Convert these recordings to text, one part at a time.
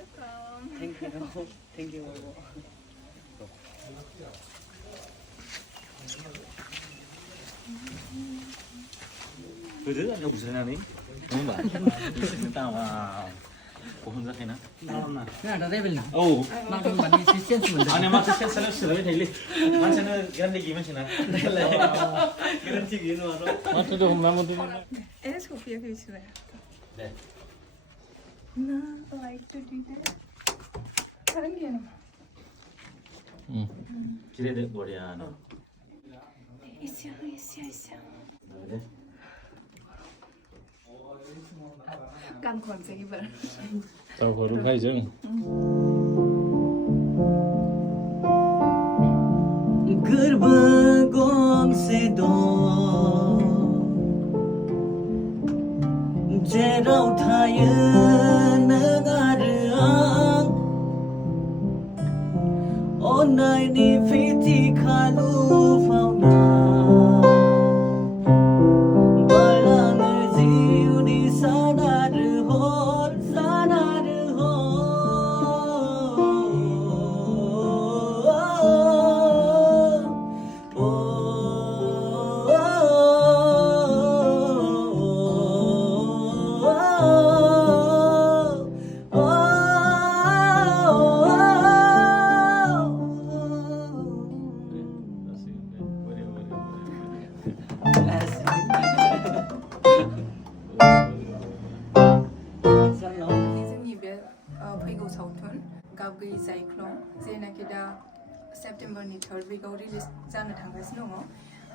Thank you. Thank you. 그래? 너 무슨 하니? 뭔가? 무슨 따와. 보험자 해나? 나나. 나 레벨나. 오. 나 좀 많이 시스템 좀. 아니 마트 센서를 쓰려면 되리. 만세는 그런데 기면 지나. 그런 티기는 와로. 마트도 엄마도. Est-ce qu'on peut réussir? 네. No, I like to do that. 다른 게 아니라. 기대돼 버려. 있어. 네. Căn còn gì vậy? Tao có đúng hay chứ? 그르봉 세도 제로 타여 나가르앙 온라인이 피티 칼루 파우나 발랑을 지우니 사나르 혼 사나르 Bizim gibi फैगौ सावथुन गाब गैयै जायख्लं जेनाखि दा सेप्तेम्बरनि 3rd weekआव release जानो थांगासिनो दङ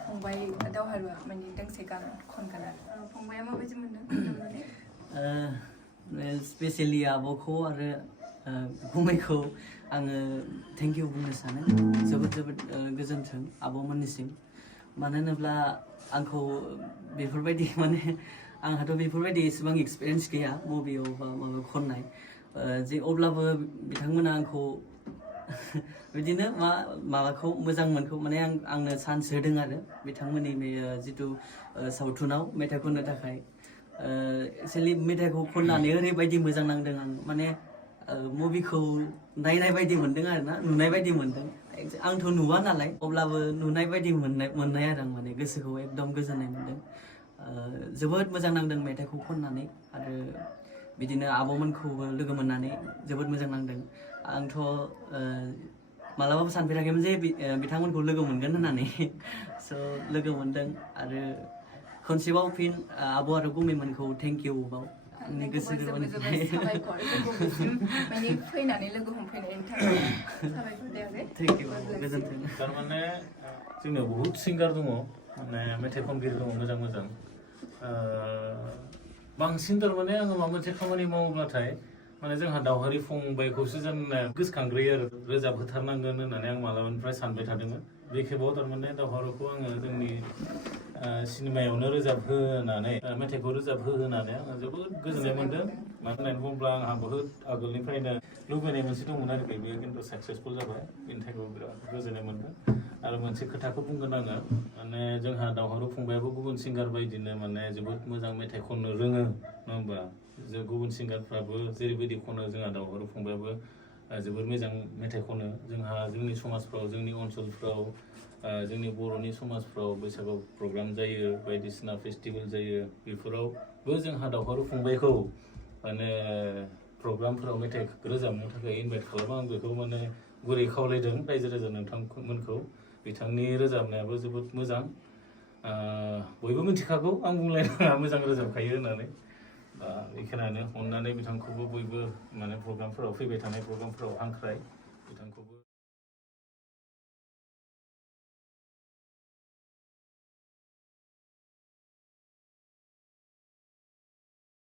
फंबाय दावहारुआ माने दोंसे गान खनगोन आरो फंबाया माबायदि मोनदों स्पेशली आब'खौ आरो गुमैखौ आङो थेंक इउ बुंनो सानो जोबोद गोजोन्थों आब'मोननिसिम मानो होनोब्ला आंखौ बेफोरबायदि माने आंहाथ' बेफोरबायदि एसेबां एक्सपिरियेन्स गैया मुभियाव बा माबा खननाय जे अब्लाबो बिथांमोना आंखौ बिदिनो माबाखौ मोजां मोनखौ माने आंनो चान्स होदों आरो बिथांमोननि बे जितु सावथुनाव मेथाइ खननो थाखाय एक्चुअलि मेथाइखौ खननानै ओरैबायदि मोजां नांदों आं माने मुभिखौ नायनाय बायदि मोनदों आरो ना नुनाय बायदि मोनदों आंथ' नुवा नालाय अब्लाबो नुनाय बायदि मोननाय आरो आं माने गोसोखौ एकदम गोजोननाय मोनदों जोबोद मोजां नांदों मेथाइखौ खननानै आरो बिदिनो आब'मोनखौबो लोगो मोननानै जोबोद मोजां नांदों आंथ' मालाबाबो सानफेराखैमोन जे बिथांमोनखौ लोगो मोनगोन होननानै स' लोगो मोनदों आरो खनसेबाव फिन आब' आरो गुमैमोनखौ थेंक इउ बाव आंनि गोसो गोरबोनिफ्राय माने फैनानै लोगो हमफैनायनि थाखाय साबायखर दे आगै थेंक इउ गोजोन्थों थारमाने जोंनियाव बहुत सिंगार दङ माने मेथाइ खनगिरि दङ मोजां बांसिन थारमाने आङो माबा मोनसे खामानि मावोब्लाथाय माने जोंहा दावहारि फंबायखौसो जों गोसोखांग्रोयो आरो रोजाब होथारनांगोन होननानै आं मालाबानिफ्राय सानबाय थादोंमोन बे खेबाव थारमाने दावहारुखौ आङो जोंनि सिनेमायावनो रोजाब होनानै मेथाइखौ रोजाब होनानै आङो जोबोद गोजोननाय मोन्दों मानो होननानै बुङोब्ला आंहा बहुद आगोलनिफ्रायनो लुबैनाय मोनसे दंमोन आरो बेयो खिन्थु साक्सेसफुल जाबाय बेनि थाखाय बिराद गोजोननाय मोन्दों आरो मोनसे खोथाखौ बुंगोन आङो माने जोंहा दावहारु फंबायाबो गुबुन सिंगार बायदिनो माने जोबोद मोजां मेथाइ खननो रोङो नङा होमबा जों गुबुन सिंगारफ्राबो जेरैबायदि खनो जोंहा दावहारु फंबायाबो जोबोद मोजां मेथाइ खनो जोंहा जोंनि समाजफ्राव जोंनि ओनसोलफ्राव जोंनि बर'नि समाजफ्राव बैसागु प्रग्राम जायो बायदिसिना फेस्टिभेल जायो बेफोरावबो जोंहा दावहारु फंबायखौ माने प्रग्रामफोराव मेथाइ रोजाबनो थाखाय इनभाइट खालामो आं बेखौ माने गुरै खावलायदों रायजो राजा नोंथांमोनखौ बिथांनि रोजाबनायाबो जोबोद मोजां बयबो मिथिखागौ आं बुंलायनाङा मोजां रोजाबखायो होननानै बेखिनियानो अननानै बिथांखौबो बयबो माने प्रग्रामफोराव फैबाय थानाय प्रग्रामफोराव हांख्राय बिथांखौबो